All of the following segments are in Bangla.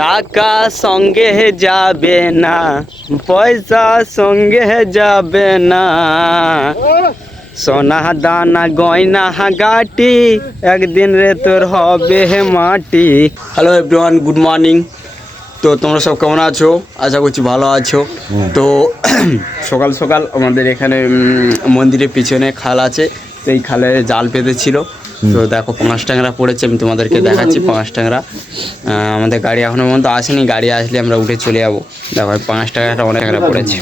টাকা সঙ্গে যাবে না, পয়সা সঙ্গে যাবে না, সোনা দানা গয়না গাটি একদিন রে তোর হবে মাটি। Hello everyone, good morning. তো তোমরা সব কেমন আছো? আশা করছি ভালো আছো। তো সকাল সকাল আমাদের এখানে মন্দিরের পিছনে খাল আছে, তো এই খালে জাল পেতেছিল। তো দেখো 5 ট্যাংরা পড়েছে, আমি তোমাদেরকে দেখাচ্ছি 5 ট্যাংরা। আমাদের গাড়ি এখনো পর্যন্ত আসেনি, গাড়ি আসলে আমরা উঠে চলে যাবো। দেখো 5 টাকাটা অনেক ট্যাংরা পড়েছে।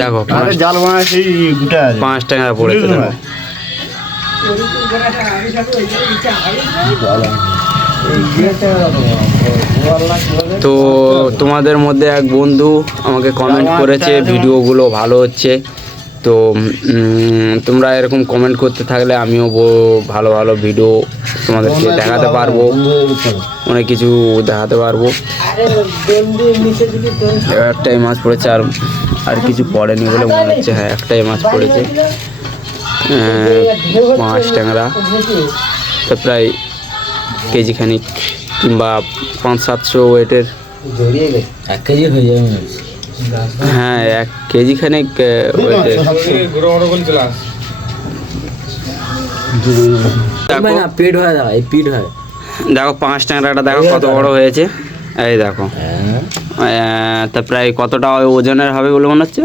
দেখো জাল 5 ট্যাংরা পড়েছে। দেখো তো তোমাদের মধ্যে এক বন্ধু আমাকে কমেন্ট করেছে ভিডিওগুলো ভালো হচ্ছে। তো তোমরা এরকম কমেন্ট করতে থাকলে আমিও ভালো ভালো ভিডিও তোমাদেরকে দেখাতে পারবো, অনেক কিছু দেখাতে পারবো। একটাই মাছ পড়েছে, আর কিছু পড়েনি বলে মনে হচ্ছে। হ্যাঁ, একটাই মাছ পড়েছে, 5 ট্যাংরা। তো প্রায় কেজি খানিক কিংবা 500-700 ওয়েটের। 1 কেজি হয়ে যাবে। হ্যাঁ, 1 কেজি খানিক ওয়েটের। পেট হয়, এই পিট হয়। দেখো 5 ট্যাংরাটা দেখো কত বড় হয়েছে। এই দেখো, তা প্রায় কতটা ওজনের হবে বলে মনে হচ্ছে?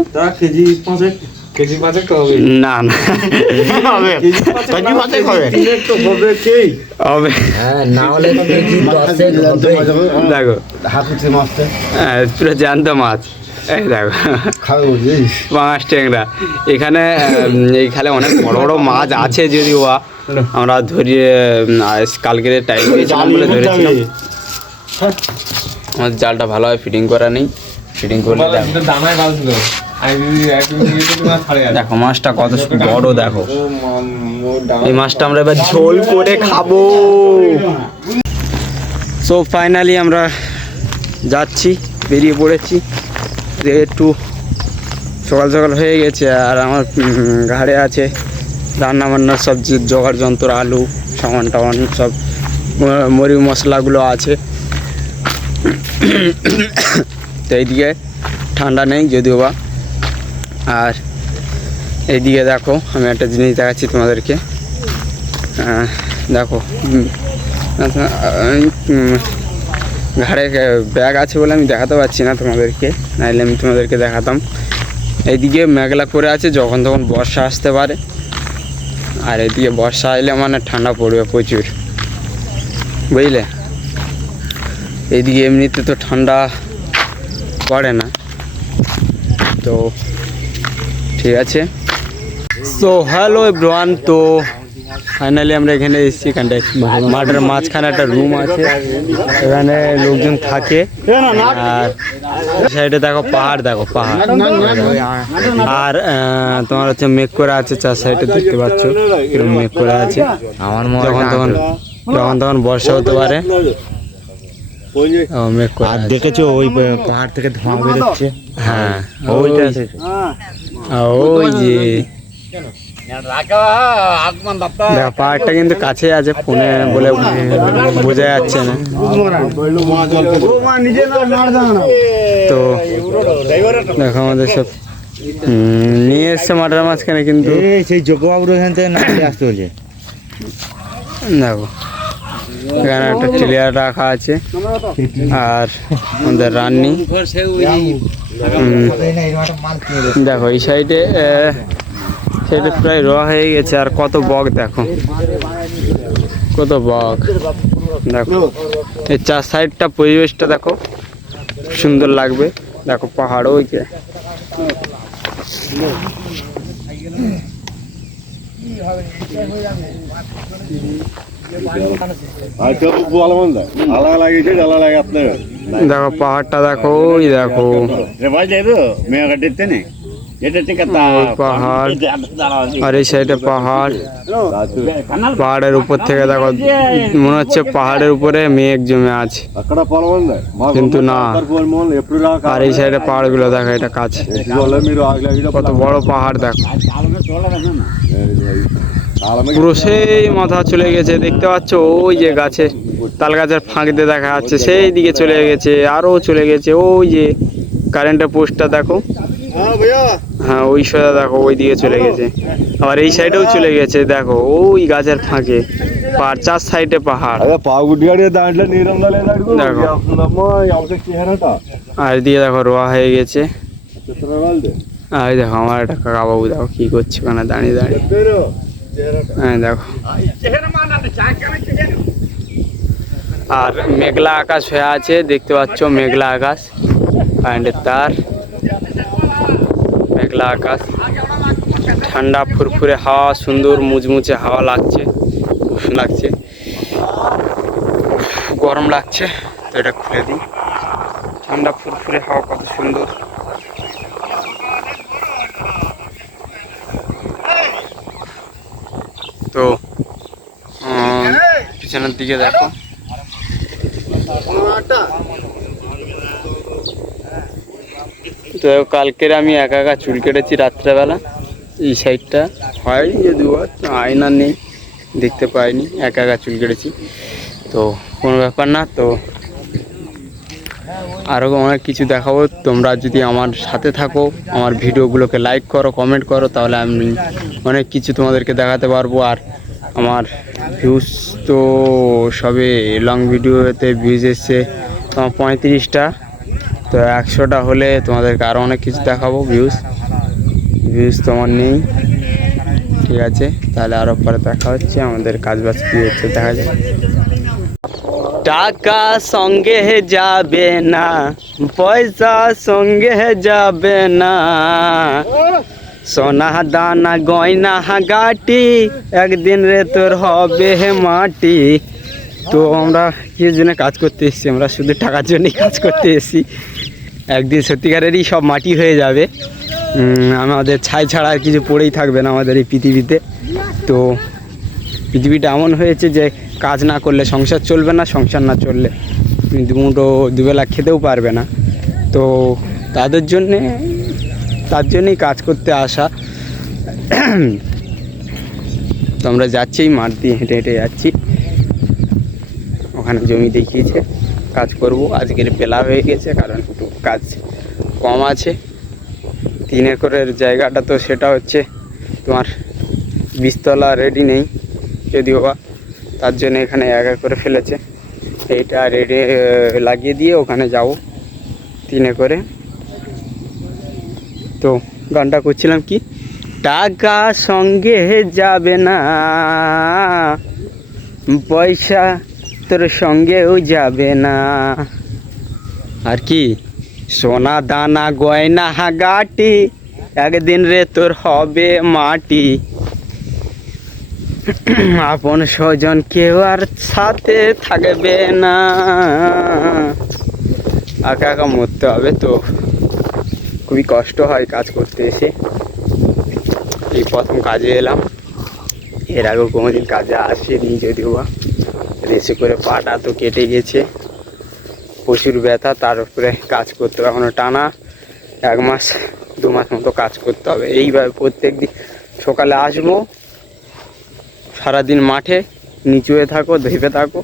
না না, দেখো পুরো জ্যান্ত মাছ। এই দেখো 5 ট্যাংরা। এখানে এই খালে অনেক বড় বড় মাছ আছে, যদিও আমরা ধরিয়ে কালকের টাইম পেয়েছিলাম বলে ধরেছিলাম। আমাদের জালটা ভালোভাবে ফিটিং করা নেই, ফিটিং করলে দেখো মাছটা কত বড়। দেখো এই মাছটা আমরা এবার ঝোল করে খাবো। সো ফাইনালি আমরা যাচ্ছি, বেরিয়ে পড়েছি। একটু সকাল সকাল হয়ে গেছে, আর আমার ঘাড়ে আছে রান্না বান্নার সবজি জোগাড় যন্ত্র, আলু সামান টামান সব মরি মশলাগুলো আছে। তো এইদিকে ঠান্ডা নেই যদিও বা। আর এইদিকে দেখো আমি একটা জিনিস দেখাচ্ছি তোমাদেরকে। দেখো ঘাড়ে ব্যাগ আছে বলে আমি দেখাতে পারছি না তোমাদেরকে, নাহলে আমি তোমাদেরকে দেখাতাম। এইদিকে মেঘলা করে আছে, যখন তখন বর্ষা আসতে পারে। আর এদিকে বর্ষা এলে মানে ঠান্ডা পড়বে প্রচুর, বুঝলে। এইদিকে এমনিতে তো ঠান্ডা পড়ে না। তো ঠিক আছে। সো হ্যালো এভরিওয়ান, তো ফাইনালি আমরা এখানে এসেছি। এখানটায় মাঠের মাঝখানে একটা রুম আছে, এখানে লোকজন থাকে। আর সাইডে দেখো পাহাড়, দেখো পাহাড়। আর তোমার হচ্ছে মেঘ করে আছে, 4 সাইডে দেখতে পাচ্ছ এরকম মেঘ করে আছে। আমার যখন তখন বর্ষা হতে পারে। মেঘ করে আর দেখেছো ওই পাহাড় থেকে ধোঁয়া বেরোচ্ছে। হ্যাঁ, ওইটা ওই যে পাহাড়টা কিন্তু কাছে আছে, ফোনে বলে বোঝা যাচ্ছে না। তো দেখো আমাদের সব নিয়ে এসছে মাঠের মাঝখানে, কিন্তু সেই যোগবাবুর এখান থেকে নামতে আসতে হচ্ছে। দেখো এখানে একটা টিলিয়া রাখা আছে, আর আমাদের রান্নি। দেখো এই সাইডে সেটা প্রায় রোয়া হয়ে গেছে। আর কত বক, দেখো কত বক। দেখো এই 4 সাইডটা পরিবেশটা দেখো সুন্দর লাগবে। দেখো পাহাড় ওইকে। দেখো পাহাড়টা দেখো, ওই দেখো পাহাড়। আর এই সাইডে পাহাড়, পাহাড়ের উপর থেকে দেখো মনে হচ্ছে পাহাড়ের উপরে মেঘ জমে আছে, কিন্তু না। আর এই সাইডে পাহাড়গুলো দেখো, এটা কাছে কত বড় পাহাড় দেখো। পুরো সেই মাথা চলে গেছে, দেখতে পাচ্ছ ওই যে গাছে তাল গাছের ফাঁক দিয়ে দেখা যাচ্ছে, সেই দিকে চলে গেছে, আরও চলে গেছে ওই যে কারেন্টের পোস্টটা দেখো, হ্যাঁ ওই সোজা দেখো ওই দিকে চলে গেছে। আবার এই সাইডেও চলে গেছে দেখো ওই গাছের ফাঁকে, পাহাড় চার সাইডে পাহাড় দেখো। আর এদিকে দেখো রোয়া হয়ে গেছে। আর এই দেখো আমার একটা কাকা বাবু দেখো কি করছে ওখানে দাঁড়িয়ে দাঁড়িয়ে, হ্যাঁ দেখো। আর মেঘলা আকাশ হয়ে আছে, দেখতে পাচ্ছ মেঘলা আকাশ, কারেন্টের তার, মেঘলা আকাশ, ঠান্ডা ফুরফুরে হাওয়া, সুন্দর মুচমুচে হাওয়া লাগছে, খুব সুন্দর লাগছে। গরম লাগছে তো এটা খুলে দিই, ঠান্ডা ফুরফুরে হাওয়া কত সুন্দর। তো পিছনের দিকে দেখো, তো কালকের আমি একা একা চুল কেটেছি রাত্রেবেলা, এই সাইডটা হয় যে দুবার, আয়না নেই দেখতে পাইনি, একা একা চুল কেটেছি, তো কোনো ব্যাপার না। তো আরও অনেক কিছু দেখাবো, তোমরা যদি আমার সাথে থাকো, আমার ভিডিওগুলোকে লাইক করো, কমেন্ট করো, তাহলে আমি অনেক কিছু তোমাদেরকে দেখাতে পারবো। আর আমার ভিউজ তো সবে লং ভিডিওতে ভিউজ এসছে তোমার 35টা, তো 100টা হলে তোমাদেরকে আরও অনেক কিছু দেখাবো। ভিউজ তোমার নেই, ঠিক আছে, তাহলে আরও পরে দেখা হচ্ছে, আমাদের কাজবাজ কী হচ্ছে দেখা যায়। টাকা সঙ্গে যাবে না, পয়সা সঙ্গে যাবে না, সোনা দানা গয়না গাটি, একদিন রে তোর হবে মাটি। তো আমরা কি জন্য কাজ করতে এসেছি, আমরা শুধু টাকার জন্যই কাজ করতে এসেছি, একদিন সত্যিকারেরই সব মাটি হয়ে যাবে, আমাদের ছাই ছাড়া আর কিছু পড়েই থাকবে না আমাদের এই পৃথিবীতে। তো পৃথিবীটা এমন হয়েছে যে কাজ না করলে সংসার চলবে না, সংসার না চললে দুবেলা খেতেও পারবে না। তো তার জন্যই কাজ করতে আসা। তো আমরা যাচ্ছি, মাঠ দিয়ে হেঁটে হেঁটে যাচ্ছি, ওখানে জমি দেখিয়েছে, কাজ করব। আজকের বেলা হয়ে গেছে, কারণ একটু কাজ কম আছে। 3 একরের জায়গাটা, তো সেটা হচ্ছে তোমার 20 তলা রেডি নেই যদিও বা, তার জন্য এখানে 1 একরে ফেলেছে, এইটা রেডি লাগিয়ে দিয়ে ওখানে যাব 3 একরে। তো গানটা করছিলাম কি, টাকা সঙ্গে যাবে না, পয়সা তোর সঙ্গেও যাবে না, আর কি সোনা দানা গয়না গাটি, একদিন রে তোর হবে মাটি, আপন স্বজন কেউ আর সাথে থাকবে না, একা একা মরতে হবে। তো খুবই কষ্ট হয় কাজ করতে এসে, এই প্রথম কাজে এলাম, এর আগেও কোনোদিন কাজে আসেনি যদিও বা, রেসে করে পাটা তো কেটে গেছে, প্রচুর ব্যথা, তার উপরে কাজ করতে হবে এখনো টানা 1 মাস 2 মাস মতো কাজ করতে হবে। এইভাবে প্রত্যেক দিন সকালে আসবো, সারাদিন মাঠে নিচু হয়ে থাকো, ধেপে থাকো,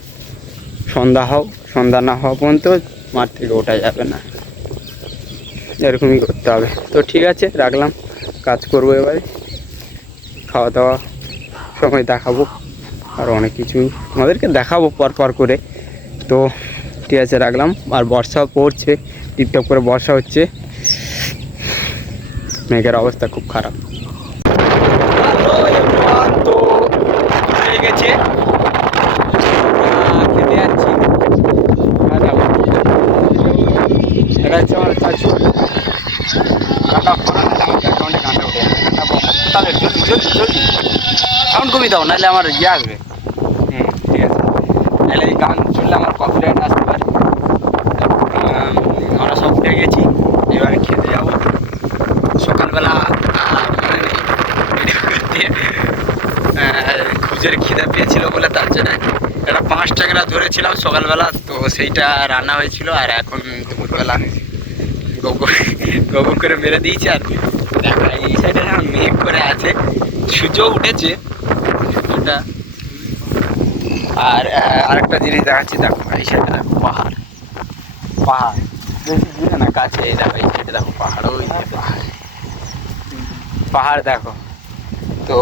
সন্ধ্যা না হওয়া পর্যন্ত মাঠ থেকে ওঠা যাবে না, এরকমই করতে হবে। তো ঠিক আছে, রাখলাম, কাজ করবো এবারে, খাওয়া দাওয়া সময় দেখাবো, আর অনেক কিছু আমাদেরকে দেখাবো পর করে। তো ঠিক আছে, রাখলাম। আর বর্ষা পড়ছে, টিপটপ করে বর্ষা হচ্ছে, মেঘের অবস্থা খুব খারাপ। তো হয়ে গেছে, খেতে যাচ্ছি, এটা হচ্ছে আমার চাচু, গানটা অ্যাকাউন্টে গানটা উঠে তাহলে জলদি সাউন্ড কমিয়ে দাও, নাহলে আমার ইয়ে আসবে। ঠিক আছে, নাহলে এই গান চললে আমার কপিরাইট আসতে পারে। আমরা সব উঠে গেছি, এবারে খেতে যাবো। সকালবেলা খুঁজের খিদে পেয়েছিল বলে তার জন্য একটা 5 টাকা ধরেছিলাম সকালবেলা, তো সেইটা রান্না হয়েছিল, আর এখন দুপুরবেলা গোবর করে মেরে দিয়েছে। আর দেখা এই সাইডে মেঘ করে আছে, সূর্য উঠেছে, আর আরেকটা জিনিস দেখাচ্ছি, দেখো এই সাইডে দেখো পাহাড়, পাহাড় বেশি দূরে না, কাছে। এই দেখো এই সাইডে দেখো পাহাড়, ওই যে পাহাড়, পাহাড় দেখো। তো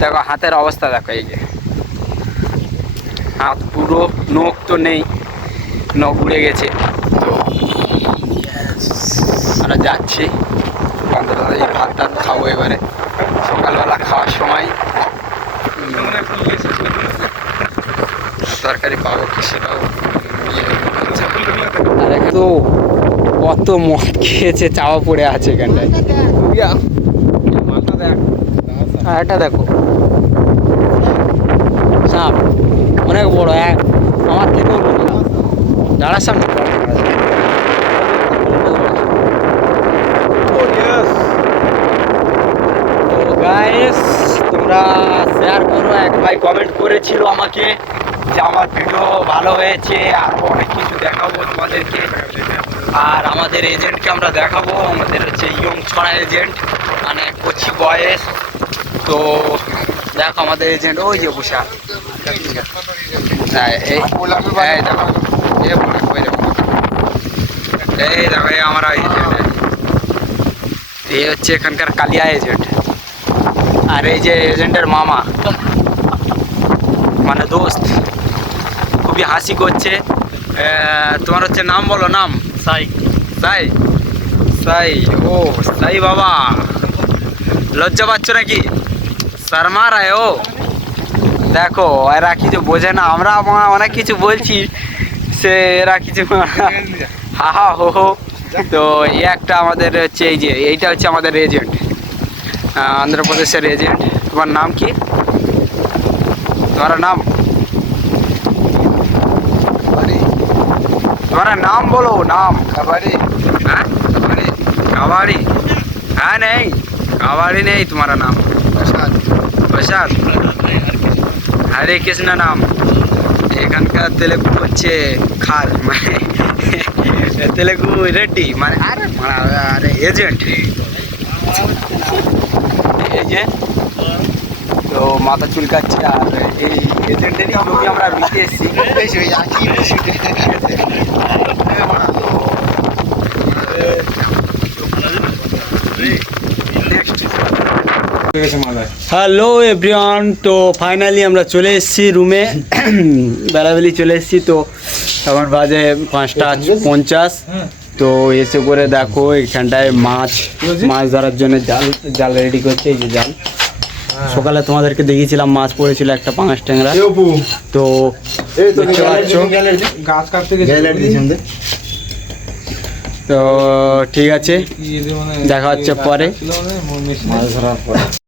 দেখো হাতের অবস্থা দেখো, এই যে হাত পুরো, নখ তো নেই, নখ উড়ে গেছে। তো আমরা যাচ্ছি, এই ভাত টাত খাবো এবারে, সকালবেলা খাওয়ার সময় তরকারি পাবো কি সেটাও আর এখানে তো কত মদ খেয়েছে, চাওয়া পড়ে আছে এখানটায়। হ্যাঁ এটা দেখো সাপ, অনেক বড়, এক আমার থেকেও বড়, দাঁড়ার সামনে। তো গাইস তোমরা শেয়ার করো, এক ভাই কমেন্ট করেছিল আমাকে যে আমার ভিডিও ভালো হয়েছে, আর অনেক কিছু দেখাবো তোমাদেরকে। আর আমাদের এজেন্টকে আমরা দেখাবো, আমাদের হচ্ছে ইয়ং ছড়া এজেন্ট, মানে কচি বয়স। তো দেখো আমাদের এজেন্ট ওই যে বসা, এই দেখো এই দেখো এই আমার এজেন্ট, এই হচ্ছে এখানকার কালিয়া এজেন্ট। আর এই যে এজেন্টের মামা মানে দোস্ত, খুবই হাসি করছে। তোমার হচ্ছে নাম বলো, নাম? সাই। সাই, সাই, ও সাই বাবা, লজ্জা পাচ্ছ নাকি? শর্মা রায় ও, দেখো এরা কিছু বোঝে না, আমরা অনেক কিছু বলছি, সে এরা কিছু হা হা হো হো। তো এই একটা আমাদের হচ্ছে, এই যে এইটা হচ্ছে আমাদের এজেন্ট, অন্ধ্রপ্রদেশের এজেন্ট। তোমার নাম কি? তোমার নাম, তোমার নাম বলো, নাম? কাবাড়ি। হ্যাঁ কাবাড়ি, হ্যাঁ নেই কাবাড়ি নেই, তোমার নাম? প্রসাদ। হরে কৃষ্ণ নাম। এখানকার তেলেগু হচ্ছে খাল, মানে তেলেগু রেড্ডি, মানে আরে এজেন্ট, এজেন্ট। তো মাথা চুলকাচ্ছে, আর এই এজেন্টেরই জমি আমরা নিতে এসেছি। হ্যালো এভরিওয়ান, তো ফাইনালি আমরা চলে এসেছি রুমে, বেলাবেলি চলে এসেছি। তো এখন বাজে 5:50। তো এসে করে দেখো এখানটায় মাছ ধরার জন্য জাল রেডি করছে, এই যে জাল। সকালে তোমাদেরকে দেখিয়েছিলাম মাছ পড়েছিল একটা, 5 ট্যাংরা। তো দেখতে পাচ্ছ, তো ঠিক আছে, দেখা হচ্ছে পরে।